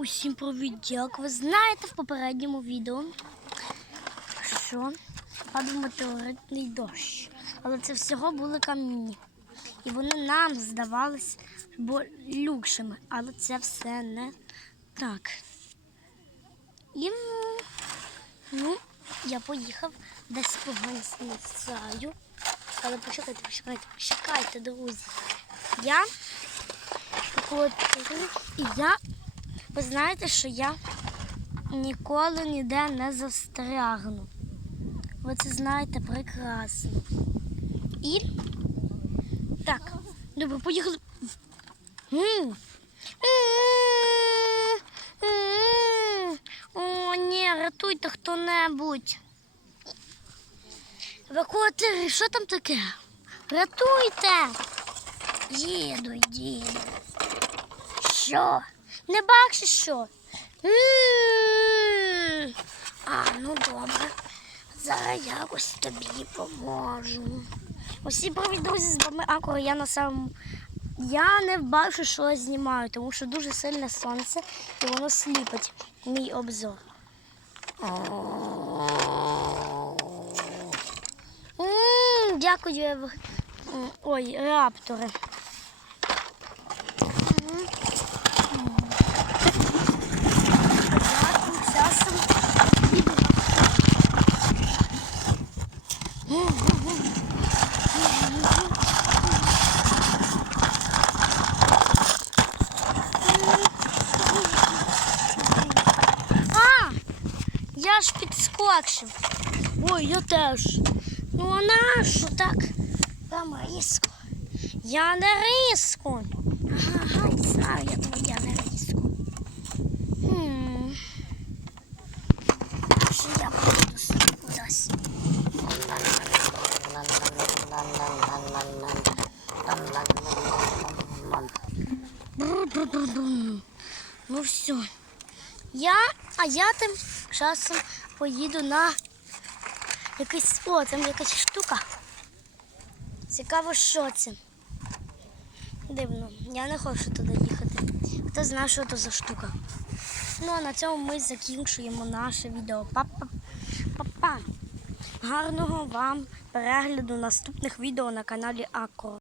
Усім привіт! Як ви знаєте в попередньому відео, що падав метеоритний дощ. Але це всього були каміння. І вони нам здавались болючими. Але це все не так. І ну, я поїхав десь погано знаю. Але почекайте, почекайте, почекайте, друзі. Я і я ви знаєте, що я ніколи ніде не застрягну. Ви це знаєте прекрасно. І так, добре, поїхали. М. О, ні, рятуйте хто-небудь. Евакуатори, що там таке? Рятуйте! Їду, їду. Що? Не бачиш що? А, ну добре. Зараз якось тобі поможу. Усі привіт, друзі, з вами Акура. Я на самому. Я не бачу, що я знімаю, тому що дуже сильне сонце і воно сліпить мій обзор. Дякую, ой, раптори. Я тим часом їду А! Я ж підскочив. Ой, я теж. Ну а нащо так? Там різко. Я не різко. Ага, ага, знаю я твоя не різко. Хм. Що я буду кудись? Ну все. Я, а я тим часом поїду на якийсь. О, там якась штука. Цікаво, що це. Дивно, я не хочу туди їхати. Хто знає, що це за штука. Ну а на цьому ми закінчуємо наше відео. Па-па. Па-па. Гарного вам перегляду наступних відео на каналі Акро.